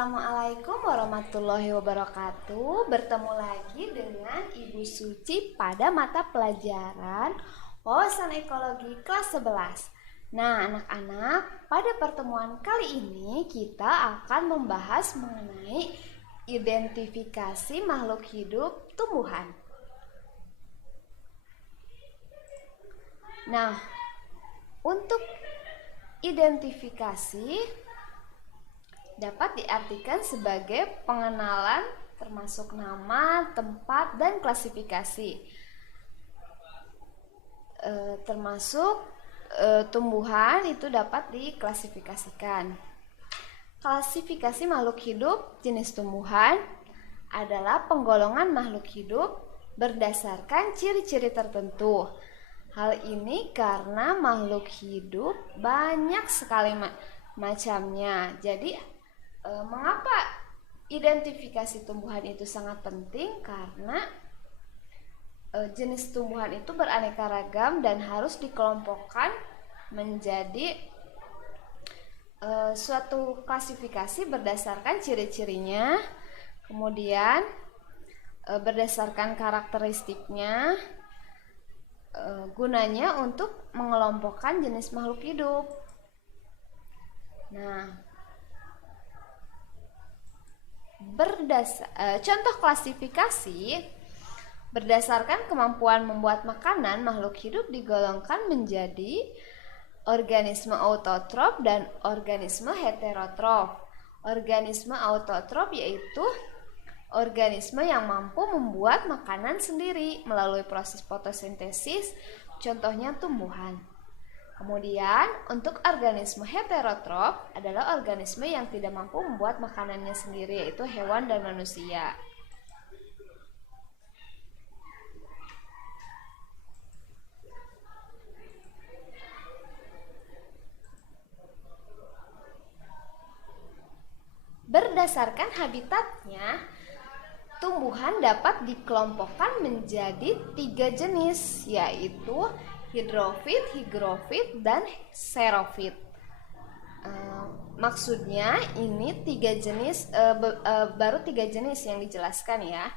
Assalamualaikum warahmatullahi wabarakatuh. Bertemu lagi dengan Ibu Suci pada mata pelajaran Wawasan Ekologi kelas 11. Nah, anak-anak, pada pertemuan kali ini kita akan membahas mengenai identifikasi makhluk hidup tumbuhan. Nah, untuk identifikasi dapat diartikan sebagai pengenalan termasuk nama, tempat, dan klasifikasi. Termasuk tumbuhan itu dapat diklasifikasikan. Klasifikasi makhluk hidup jenis tumbuhan adalah penggolongan makhluk hidup berdasarkan ciri-ciri tertentu. Hal ini karena makhluk hidup banyak sekali macamnya. Jadi mengapa identifikasi tumbuhan itu sangat penting? Karena jenis tumbuhan itu beraneka ragam dan harus dikelompokkan menjadi suatu klasifikasi berdasarkan ciri-cirinya, kemudian berdasarkan karakteristiknya, gunanya untuk mengelompokkan jenis makhluk hidup. Nah, contoh klasifikasi berdasarkan kemampuan membuat makanan, makhluk hidup digolongkan menjadi organisme autotrof dan organisme heterotrof. Organisme autotrof yaitu organisme yang mampu membuat makanan sendiri melalui proses fotosintesis, contohnya tumbuhan. Kemudian, untuk organisme heterotrof adalah organisme yang tidak mampu membuat makanannya sendiri, yaitu hewan dan manusia. Berdasarkan habitatnya, tumbuhan dapat dikelompokkan menjadi 3 jenis, yaitu hidrofit, higrofit, dan xerofit. Maksudnya ini 3 jenis, baru 3 jenis yang dijelaskan ya.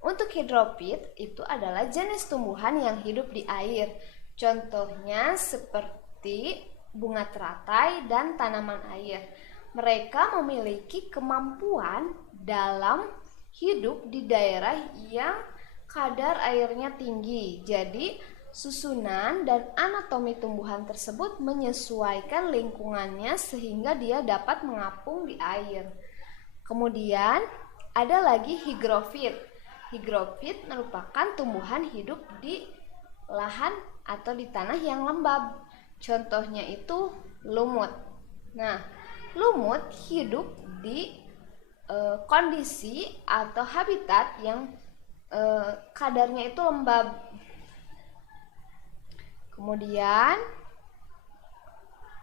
Untuk hidrofit itu adalah jenis tumbuhan yang hidup di air. Contohnya seperti bunga teratai dan tanaman air. Mereka memiliki kemampuan dalam hidup di daerah yang kadar airnya tinggi. Jadi susunan dan anatomi tumbuhan tersebut menyesuaikan lingkungannya sehingga dia dapat mengapung di air. Kemudian ada lagi higrofit. Higrofit merupakan tumbuhan hidup di lahan atau di tanah yang lembab. Contohnya itu lumut. Nah, lumut hidup di kondisi atau habitat yang kadarnya itu lembab. Kemudian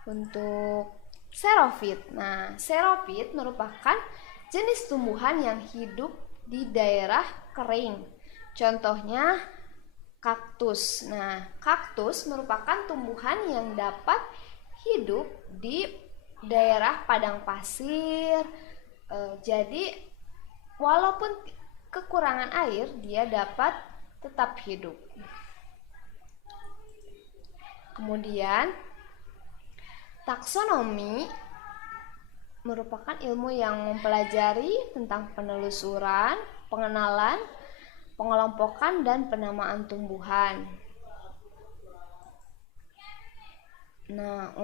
untuk xerofit. Nah, xerofit merupakan jenis tumbuhan yang hidup di daerah kering. Contohnya kaktus. Nah, kaktus merupakan tumbuhan yang dapat hidup di daerah padang pasir. Jadi walaupun kekurangan air, dia dapat tetap hidup. Kemudian taksonomi merupakan ilmu yang mempelajari tentang penelusuran, pengenalan, pengelompokan, dan penamaan tumbuhan. Nah,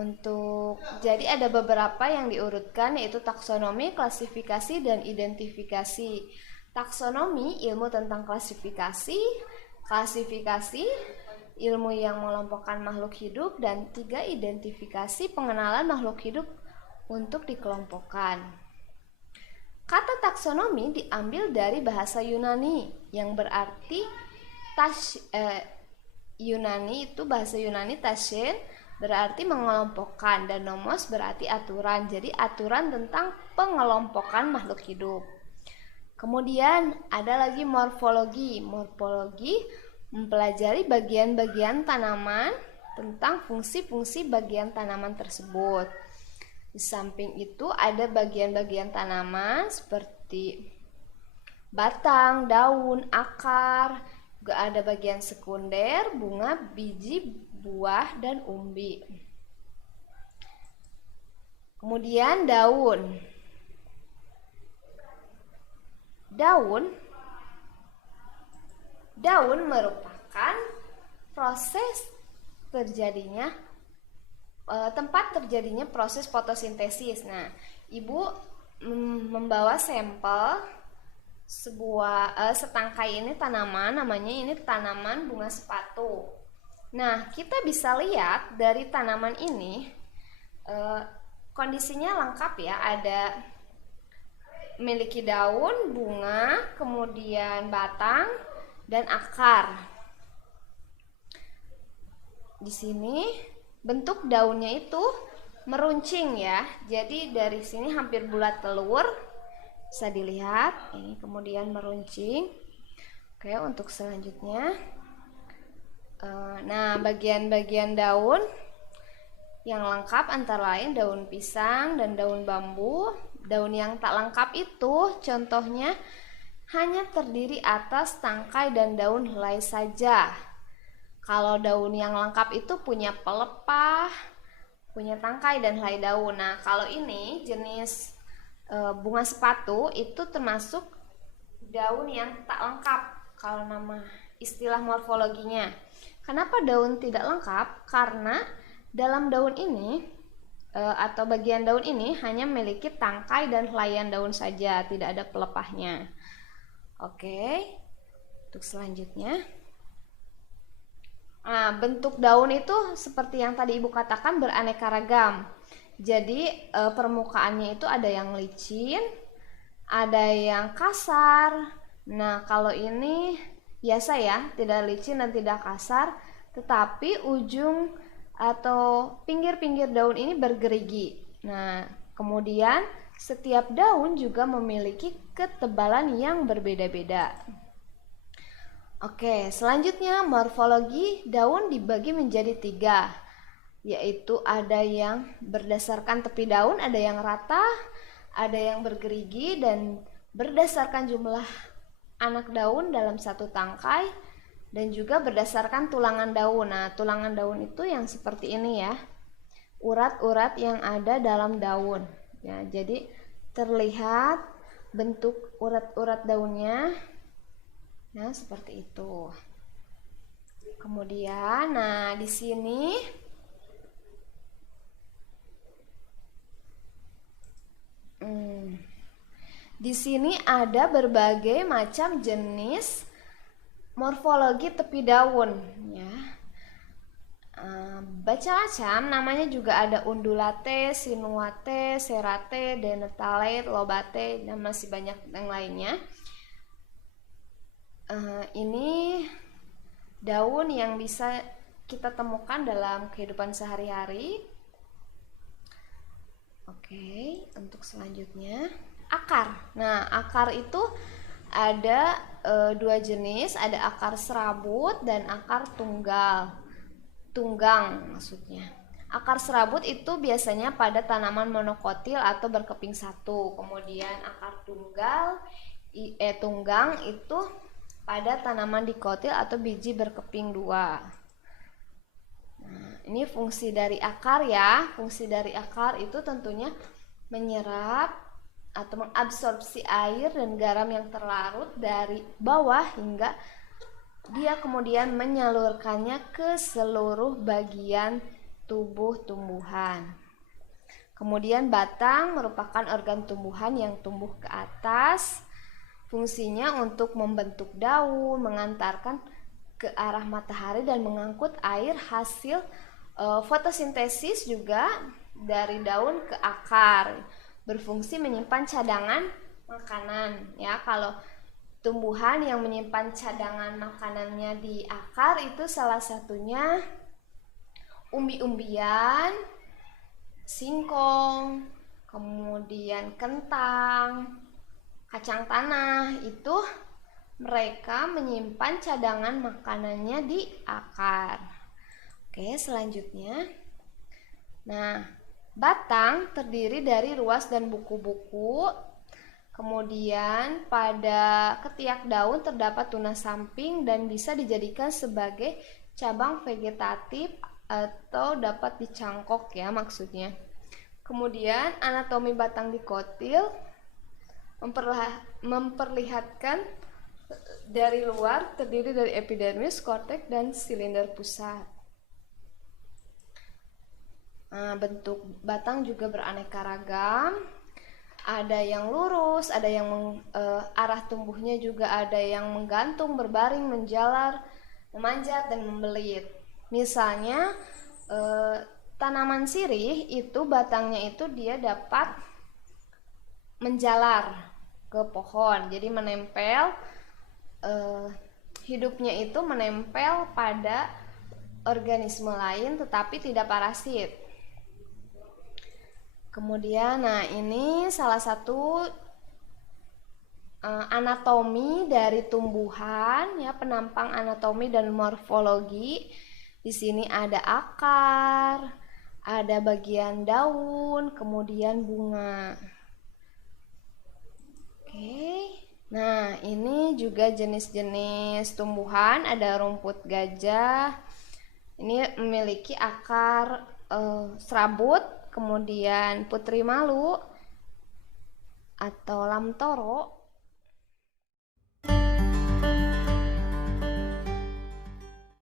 jadi ada beberapa yang diurutkan, yaitu taksonomi, klasifikasi, dan identifikasi. Taksonomi ilmu tentang klasifikasi, ilmu yang mengelompokkan makhluk hidup, dan 3 identifikasi pengenalan makhluk hidup untuk dikelompokkan. Kata taksonomi diambil dari bahasa Yunani yang berarti Yunani itu bahasa Yunani tashen berarti mengelompokkan dan nomos berarti aturan. Jadi aturan tentang pengelompokan makhluk hidup. Kemudian ada lagi morfologi. Morfologi mempelajari bagian-bagian tanaman, tentang fungsi-fungsi bagian tanaman tersebut. Di samping itu ada bagian-bagian tanaman seperti batang, daun, akar, juga ada bagian sekunder, bunga, biji, buah, dan umbi. Kemudian daun. Daun merupakan proses terjadinya tempat terjadinya proses fotosintesis. Nah, Ibu membawa sampel setangkai ini tanaman, namanya ini tanaman bunga sepatu. Nah, kita bisa lihat dari tanaman ini kondisinya lengkap ya, ada memiliki daun, bunga, kemudian batang, dan akar. Di sini bentuk daunnya itu meruncing ya, jadi dari sini hampir bulat telur, bisa dilihat ini kemudian meruncing. Oke, untuk selanjutnya nah bagian-bagian daun yang lengkap antara lain daun pisang dan daun bambu. Daun yang tak lengkap itu contohnya hanya terdiri atas tangkai dan daun helai saja. Kalau daun yang lengkap itu punya pelepah, punya tangkai dan helai daun. Nah, kalau ini jenis bunga sepatu itu termasuk daun yang tak lengkap kalau nama istilah morfologinya. Kenapa daun tidak lengkap? Karena dalam daun ini atau bagian daun ini hanya memiliki tangkai dan helaian daun saja, tidak ada pelepahnya. Oke, untuk selanjutnya, nah, bentuk daun itu seperti yang tadi Ibu katakan beraneka ragam. Jadi permukaannya itu ada yang licin, ada yang kasar. Nah, kalau ini biasa ya, tidak licin dan tidak kasar, tetapi ujung atau pinggir-pinggir daun ini bergerigi. Nah, kemudian setiap daun juga memiliki ketebalan yang berbeda-beda. Oke, selanjutnya morfologi daun dibagi menjadi 3, yaitu ada yang berdasarkan tepi daun, ada yang rata, ada yang bergerigi, dan berdasarkan jumlah anak daun dalam satu tangkai, dan juga berdasarkan tulangan daun. Nah, tulangan daun itu yang seperti ini ya, urat-urat yang ada dalam daun ya, jadi terlihat bentuk urat-urat daunnya ya, seperti itu. Kemudian nah di sini ada berbagai macam jenis morfologi tepi daun ya. Macam-macam, namanya juga ada undulate, sinuate, serate, dentate, lobate, dan masih banyak yang lainnya. Ini daun yang bisa kita temukan dalam kehidupan sehari-hari. Oke, untuk selanjutnya akar. Nah, akar itu ada 2 jenis, ada akar serabut dan akar tunggang maksudnya. Akar serabut itu biasanya pada tanaman monokotil atau berkeping satu. Kemudian akar tunggang itu pada tanaman dikotil atau biji berkeping 2. Nah, ini fungsi dari akar ya. Fungsi dari akar itu tentunya menyerap atau mengabsorpsi air dan garam yang terlarut dari bawah hingga dia kemudian menyalurkannya ke seluruh bagian tubuh tumbuhan. Kemudian batang merupakan organ tumbuhan yang tumbuh ke atas. Fungsinya untuk membentuk daun, mengantarkan ke arah matahari dan mengangkut air hasil fotosintesis juga dari daun ke akar. Berfungsi menyimpan cadangan makanan ya. Kalau tumbuhan yang menyimpan cadangan makanannya di akar itu salah satunya umbi-umbian, singkong, kemudian kentang, kacang tanah. Itu mereka menyimpan cadangan makanannya di akar. Oke, selanjutnya. Nah, Batang terdiri dari ruas dan buku-buku. Kemudian pada ketiak daun terdapat tunas samping dan bisa dijadikan sebagai cabang vegetatif atau dapat dicangkok ya maksudnya. Kemudian anatomi batang dikotil memperlihatkan dari luar terdiri dari epidermis, korteks, dan silinder pusat. Nah, bentuk batang juga beraneka ragam. Ada yang lurus, ada yang arah tumbuhnya juga ada yang menggantung, berbaring, menjalar, memanjat, dan membelit. Misalnya tanaman sirih itu batangnya itu dia dapat menjalar ke pohon, jadi menempel, hidupnya itu menempel pada organisme lain tetapi tidak parasit. Kemudian, nah ini salah satu anatomi dari tumbuhan ya, penampang anatomi dan morfologi. Di sini ada akar, ada bagian daun, kemudian bunga. Oke. Nah, ini juga jenis-jenis tumbuhan, ada rumput gajah. Ini memiliki akar serabut. Kemudian putri malu atau lamtoro